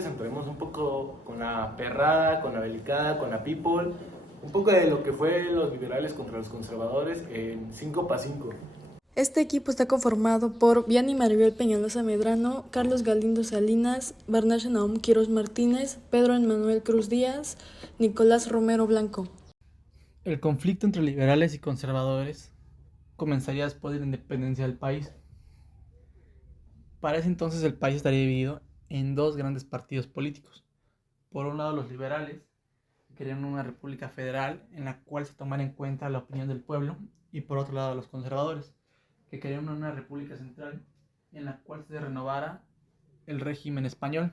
les entremos un poco con la perrada, con la delicada, con la people, un poco de lo que fue los liberales contra los conservadores en 5x5. Este equipo está conformado por Vianney Maribel Peñalosa Medrano, Carlos Galindo Salinas, Barnacha Nahum Quirós Martínez, Pedro Emmanuel Cruz Díaz, Nicolás Romero Blanco. El conflicto entre liberales y conservadores comenzaría después de la independencia del país. Para ese entonces el país estaría dividido en dos grandes partidos políticos. Por un lado, los liberales querían una república federal en la cual se tomara en cuenta la opinión del pueblo, y por otro lado, los conservadores, que querían una república central en la cual se renovara el régimen español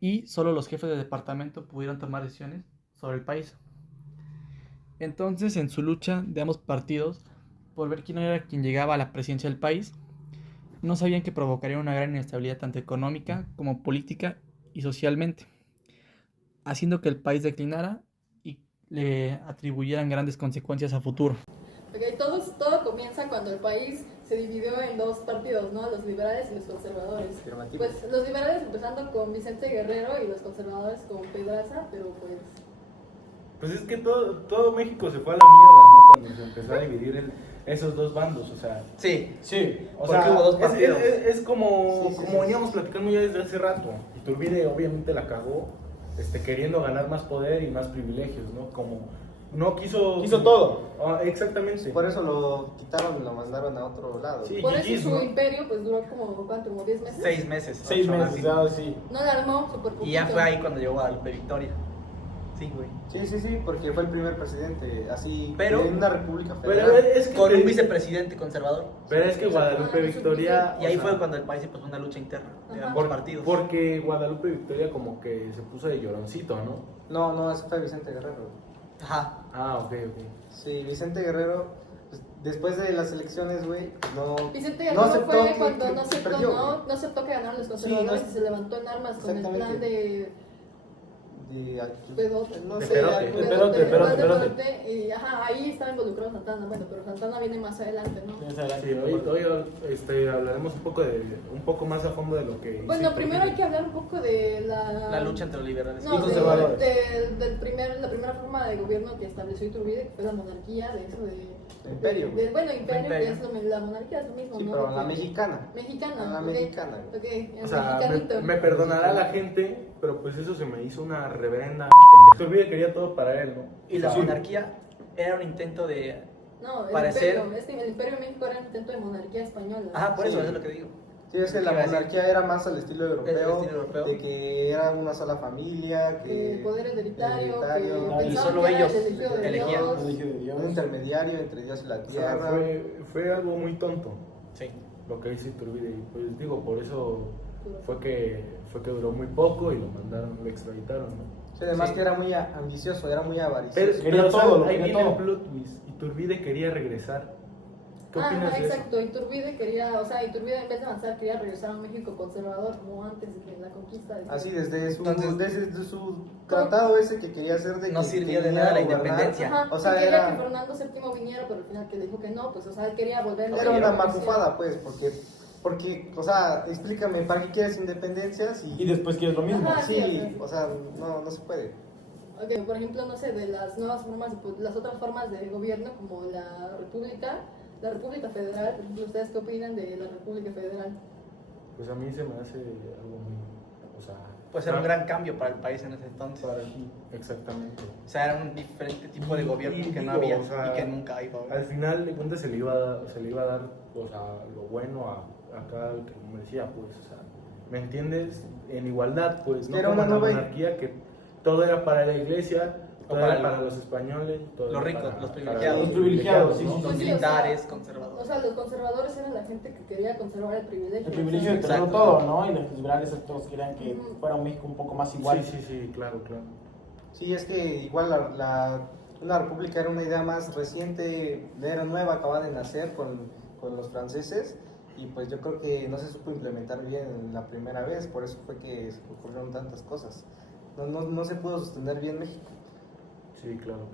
y solo los jefes de departamento pudieran tomar decisiones sobre el país. Entonces, en su lucha de ambos partidos por ver quién era quien llegaba a la presidencia del país, no sabían que provocaría una gran inestabilidad tanto económica como política y socialmente, haciendo que el país declinara y le atribuyeran grandes consecuencias a futuro. Okay, todo comienza cuando el país se dividió en dos partidos, ¿no? Los liberales y los conservadores. Pues los liberales empezando con Vicente Guerrero y los conservadores con Pedraza, pero Pues es que todo México se fue a la mierda, ¿no? Cuando se empezó a dividir esos dos bandos, o sea... Sí, o porque sea, hubo dos partidos. Es como veníamos platicando ya desde hace rato. Iturbide obviamente la cagó, queriendo ganar más poder y más privilegios, ¿no? Como no quiso todo. Exactamente. Por eso lo quitaron y lo mandaron a otro lado. Sí, por eso GGs, su ¿no? imperio pues duró como 10 meses. 6 meses. 6 ocho, meses, así. ya, sí. No la armó súper poquito. Y ya fue ahí cuando llegó Guadalupe Victoria. Sí, güey. Sí, porque fue el primer presidente, así, Pero- en una república Pero federal. es que, Con un vicepresidente conservador. pero es que Guadalupe Victoria... Y ahí o sea, fue cuando el país se puso una lucha interna de Ajá. ambos partidos. Porque Guadalupe Victoria como que se puso de lloroncito, ¿no? No, ese fue Vicente Guerrero. Ajá. Ah, ok. Sí, Vicente Guerrero, pues, después de las elecciones, güey, no... Vicente no Guerrero aceptó fue que- cuando que no aceptó, perdió, no güey. aceptó que ganaron los conservadores Sí, no- y se levantó en armas con el plan Exactamente. de Pedote, No De sé, Perote. Perote, y ajá, ahí estaba involucrado Santana, bueno, pero Santana viene más adelante, ¿no? Sí, hoy hablaremos un poco más a fondo de lo que... Bueno, sí, primero hay que hablar un poco de La lucha entre los liberales No, y conservadores. la primera forma de gobierno que estableció Iturbide, que fue la monarquía, de eso de... Imperio. Bueno, imperio, Imperio. que es la monarquía es lo mismo, Sí, ¿no? pero De la que- mexicana. Mexicana. La ok. mexicana. Ok, el O sea, mexicanito. me perdonará la gente, pero pues eso se me hizo una reverenda pendeja. Iturbide quería todo para él, ¿no? Y la O sea, monarquía era un intento de... No, el parecer- imperio, el imperio de México era un intento de monarquía española. Ajá, por eso Sí. es lo que digo. Sí, es que ¿Qué la iba a decir? monarquía era más al estilo europeo, estilo europeo. de que era una sola familia, Que que el poder hereditario, que hereditario, pensaban y solo que era ellos el elegido de elegían. Dios. elegio de Dios, un intermediario entre Dios y la o sea, tierra. fue algo muy tonto Sí. lo que hizo Iturbide. Y pues digo, por eso fue que duró muy poco y lo extraditaron, ¿no? Sí, además Sí. que era muy ambicioso, era muy Pero, avaricioso. pero todo, ¿sabes? lo Ahí quería viene el todo. plot twist. Iturbide quería regresar. ¿Qué opinas de eso? Exacto, Iturbide quería, o sea, Iturbide en vez de avanzar quería regresar a un México conservador como antes de la conquista. Así desde su, Entonces- desde su tratado ese que quería hacer de No que sirvió de quería nada la gobernar, independencia. Ajá, O sea, quería era- que Fernando VII viniera, pero al final que le dijo que no, pues, o sea, él quería volver a Era una macufada, pues, porque, o sea, explícame, ¿para qué quieres independencias? Y después quieres lo mismo. Ajá. Sí, o sea, no se puede. Ok, por ejemplo, no sé, de las nuevas formas, las otras formas de gobierno como la República Federal, por ejemplo, ¿ustedes qué opinan de la República Federal? Pues a mí se me hace algo muy... O sea... Pues era un gran cambio para el país en ese entonces. Para aquí, exactamente. O sea, era un diferente tipo de gobierno Y que no digo, había o sea, y que nunca iba a haber. Al final de cuentas se le iba a dar, o sea, lo bueno a cada que me decía, pues, o sea, ¿me entiendes? En igualdad, pues, no Era como una la nueva- monarquía que todo era para la iglesia, todo para era para los- los españoles, todo los era ricos, para- los para privilegiados. Los privilegiados, sí, ¿no? sí, Los Pues sí, militares, o sea, conservadores. O sea, los conservadores eran la gente que quería conservar el privilegio. El privilegio de o sea, tenerlo Exacto. todo, ¿no? Y los liberales todos querían que Ujú. fuera un México un poco más igual. Sí, claro. Sí, es que igual una república era una idea más reciente, era nueva, acababa de nacer con los franceses, y pues yo creo que no se supo implementar bien la primera vez, por eso fue que se ocurrieron tantas cosas. No se pudo sostener bien México. Sí, claro.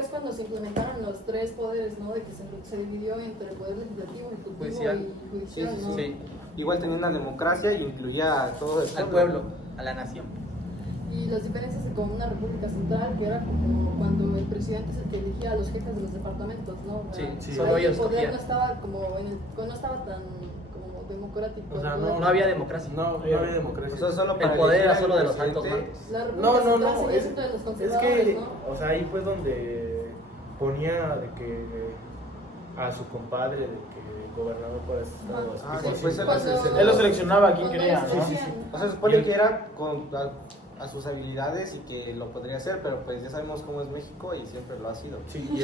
es cuando se implementaron los tres poderes, ¿no? De que se dividió entre el poder legislativo, ejecutivo Judicial. y judicial, Sí, ¿no? Sí. igual tenía una democracia y incluía a todo el Al pueblo, a la nación. Y las diferencias con una república central, que era como cuando el presidente es el que elegía a los jefes de los departamentos, ¿no? Sí, Ahí solo el ellos poder escogían. no estaba no estaba tan como democrático. O sea, el poder. No había democracia. No había democracia. O sea, solo El para poder elegir era al solo de los altos presidente. mandos. La república No, no, central no, seguía es, siendo de los es conservadores, que, ¿no? o sea, ahí fue donde ponía de que a su compadre de que gobernador por estado. Ah, tipo, sí, pues Cuando- Él lo seleccionaba a quien cuando quería, ellos ¿no? decían, O sea, se supone que era a sus habilidades y que lo podría hacer, pero pues ya sabemos cómo es México y siempre lo ha sido. Sí, Sí.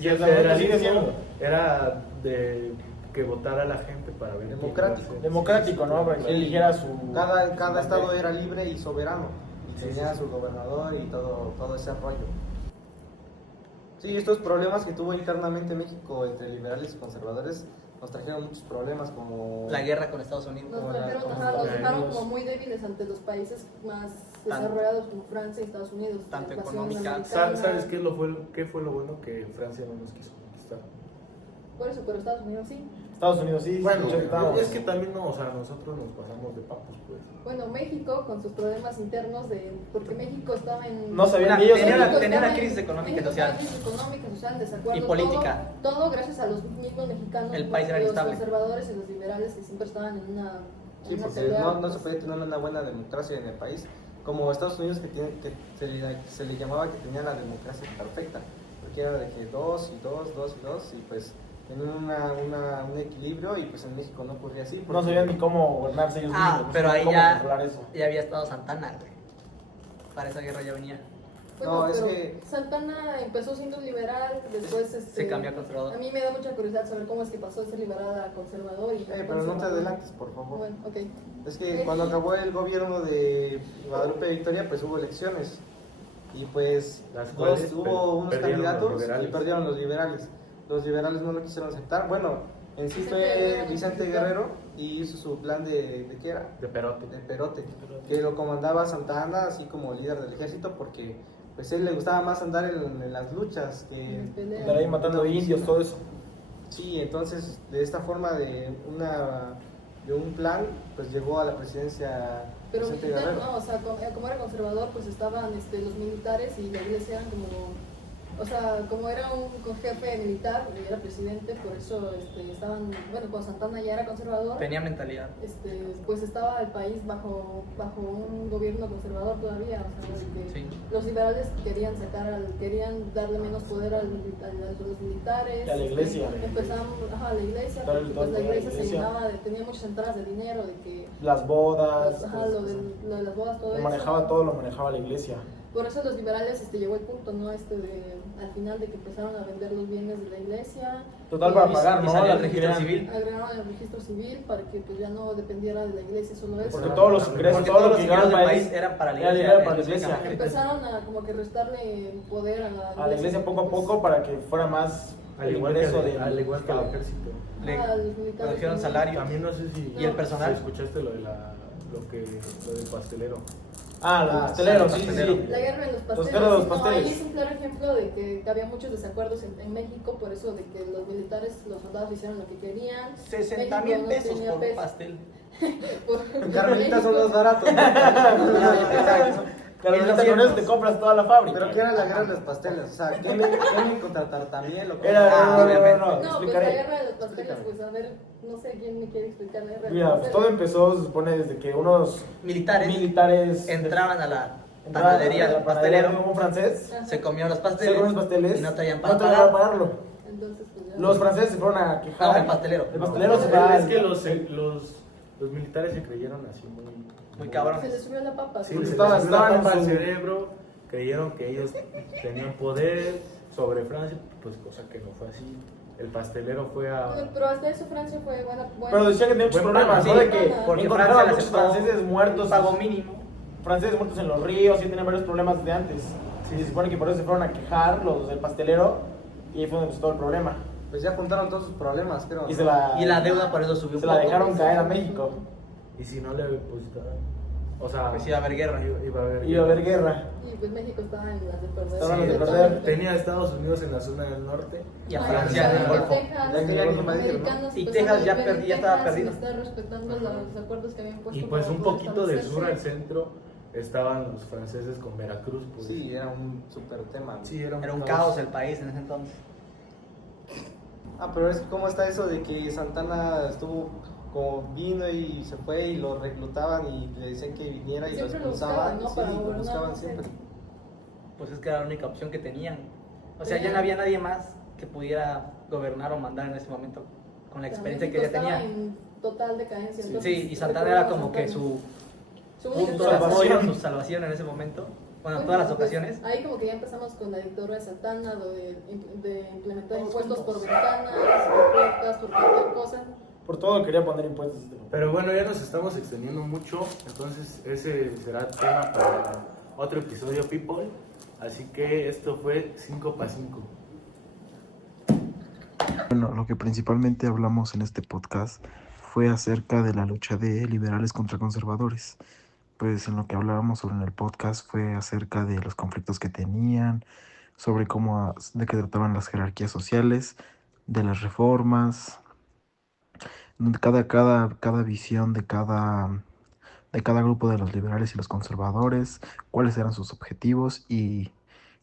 y el Sigue federalismo siendo. era de que votara la gente para ver quién Democrático. iba a ser. Democrático, ¿no? Para que él eligiera su... Cada su estado era libre y soberano y Sí, tenía sí, su gobernador y todo ese rollo. Sí, estos problemas que tuvo internamente México entre liberales y conservadores nos trajeron muchos problemas como La guerra con Estados Unidos. Nos como trajeron, como ajá, nos Estados dejaron Unidos. como muy débiles ante los países más Tan- desarrollados como Francia y Estados Unidos. tanto La invasión económica. americana. ¿Sabes qué fue lo bueno? Que Francia no nos quiso conquistar. Por eso, pero Estados Unidos sí. Estados Unidos, sí. Bueno, sí, estábamos. es que también no, o sea, nosotros nos pasamos de papos, pues. Bueno, México con sus problemas internos porque México estaba en... No sabían Una- ni ellos. tenía México tenía estaba una crisis en- económica y México social. estaba en crisis económica, social, desacuerdo. Y política. Todo gracias a los mismos mexicanos. El país era los inestable. conservadores y los liberales que siempre estaban en una... Sí, una porque pelea, no se pues. podía tener una buena democracia en el país. Como Estados Unidos que se le llamaba que tenía la democracia perfecta. Porque era de que 2 y 2, 2 y 2 y pues tenían un equilibrio y pues en México no ocurría así. No porque- sabían ni cómo gobernarse ellos Ah, mismos, pero no ahí cómo ya, controlar eso. ya había estado Santana, güey. Para esa guerra ya venía. Bueno, No, es pero que- Santana empezó siendo liberal, después Se cambió a A conservador. mí me da mucha curiosidad saber cómo es que pasó de ser liberal a conservador. Pero no te conservador. adelantes, por favor. Bueno, ok. Es que cuando acabó el gobierno de Guadalupe Victoria, pues hubo elecciones. Y pues Las cuales hubo unos perdieron los candidatos y liberales. perdieron los liberales. Los liberales no lo quisieron aceptar. Bueno, en sí Vicente fue Guerrero. Vicente Guerrero y hizo su plan ¿de qué era? De perote. De Perote, que lo comandaba Santa Anna así como líder del ejército porque pues a él le gustaba más andar en las luchas que... Pelea. Estar ahí matando indios, todo eso. Sí, entonces de esta forma de un plan, pues llegó a la presidencia Pero Vicente militar, Guerrero. no, o sea, como era conservador, pues estaban los militares y la iglesia eran como, o sea, como era un jefe militar y era presidente, por eso estaban, bueno, cuando Santana ya era conservador, Tenía mentalidad. pues estaba el país bajo un gobierno conservador todavía, o sea, de que Sí. los liberales querían querían darle menos poder a los militares. Y a la iglesia. Empezaron, a la iglesia, Dar el porque pues todo la a la iglesia se iglesia. llenaba tenía muchas entradas de dinero, de que Las bodas. ajá, lo de las bodas, todo lo eso. manejaba todo, lo manejaba la iglesia. Por eso los liberales llegó el punto, ¿no? Al final de que empezaron a vender los bienes de la iglesia. Total para Y- pagar, Y ¿no? salió La el registro querían- civil. Agregaron el registro civil para que pues ya no dependiera de la iglesia solo eso. Porque todos los ingresos, Porque todo todos lo los que llegaba ingresos al del país país eran para la era iglesia. dinero para la iglesia. Empezaron a como que restarle poder A la iglesia poco a poco para que fuera más Al el igual, ingreso que, del al igual que el Estado. ejército. Le a los militares. redujeron ¿no? salario. También no sé si... ¿Y el personal? si escuchaste lo del pastelero. Ah, los Ah, pasteleros, sí, sí, sí, pastelero. sí. La guerra de los pasteles. Los guerras de los No, pasteles. ahí es un claro ejemplo de que había muchos desacuerdos en México, por eso de que los militares, los soldados hicieron lo que querían. 60,000 México no pesos tenía por un peso. pastel. Por Carmelitas son los baratos. Carmelita, con eso te compras toda la fábrica. Pero ¿qué era la guerra de los pasteles? O sea, ¿quién contra Tartamiel o cómo? Era, Ah, obviamente. no, No, pues la explicaré. guerra de los pasteles, Explícame. pues a ver, no sé quién me quiere explicar la guerra de los Mira, pues pasteles. todo empezó, se supone, desde que unos Militares militares entraban a la entraban panadería a la del panadería de pastelero, un francés, Ajá. se comían los se pasteles, comían los pasteles y no traían no para traían pagar. pagarlo. Entonces, pues ya. Los franceses se fueron a quejar. No, el pastelero. El pastelero se No, fue a... es que los militares se creyeron así muy cabrones. Se le subió la papa. Sí, ¿no? les Estaban estaban en la papa al su- cerebro, creyeron que ellos tenían poder sobre Francia, pues cosa que no fue así. El pastelero fue a... Pero hasta eso Francia fue buena. Pero decía que tenía muchos Buen problemas, pana, ¿no? sí. De que Porque encontraron Francia le muchos aceptó franceses muertos. un pago mínimo. Franceses muertos en los ríos y tenían varios problemas desde antes. Y se supone que por eso se fueron a quejar los del pastelero y ahí fue donde empezó todo el problema. Pues ya juntaron todos sus problemas, creo. Y Y la deuda por eso subió un se la poco. dejaron caer a México. Y si no le depositaban... O sea, Pues iba a haber guerra. Iba a haber Iba a haber guerra. Y pues México estaba en las de perder. Estaba en Sí, las de todo perder. el- tenía a Estados Unidos en la zona del norte. Y a Ay, Francia o en sea, el Golfo. Texas, Ya tenía que invadir, ¿no? americanos, Y pues, Texas ya Texas estaba perdido. está respetando los acuerdos que habían puesto. Y pues para un poder poquito del sur al establecerse. centro estaban los franceses con Veracruz. Pues. Sí, era un súper tema. Sí, Era un caos el país en ese entonces. Ah, pero es cómo está eso de que Santana estuvo como vino y se fue y lo reclutaban y le decían que viniera y Siempre lo lo buscaban, expulsaban. ¿no? Sí, Para lo gobernar, buscaban no sé. siempre. Pues es que era la única opción que tenían. O sea, ya no había nadie más que pudiera gobernar o mandar en ese momento con la experiencia que México ya tenía. estaba en total decadencia. entonces, Sí, y Santana era recurrimos como a que Santana. su única punto de salvación. apoyo, su salvación en ese momento. Bueno, en Pues, todas las pues, ocasiones. Ahí como que ya empezamos con la dictadura de Santana, de implementar impuestos por ventanas, por puertas, por cualquier cosa. Por todo quería poner impuestos. Pero bueno, ya nos estamos extendiendo mucho, entonces ese será tema para otro episodio, people. Así que esto fue 5 para 5. Bueno, lo que principalmente hablamos en este podcast fue acerca de la lucha de liberales contra conservadores. Pues en lo que hablábamos sobre en el podcast fue acerca de los conflictos que tenían, sobre cómo, de qué trataban las jerarquías sociales, de las reformas, cada visión de cada grupo de los liberales y los conservadores, cuáles eran sus objetivos y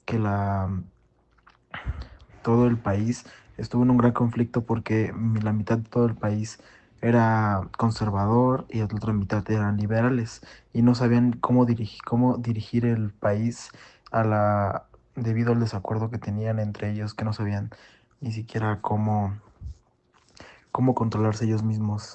que todo el país estuvo en un gran conflicto porque la mitad de todo el país era conservador y la otra mitad eran liberales y no sabían cómo dirigir el país debido al desacuerdo que tenían entre ellos, que no sabían ni siquiera cómo controlarse ellos mismos.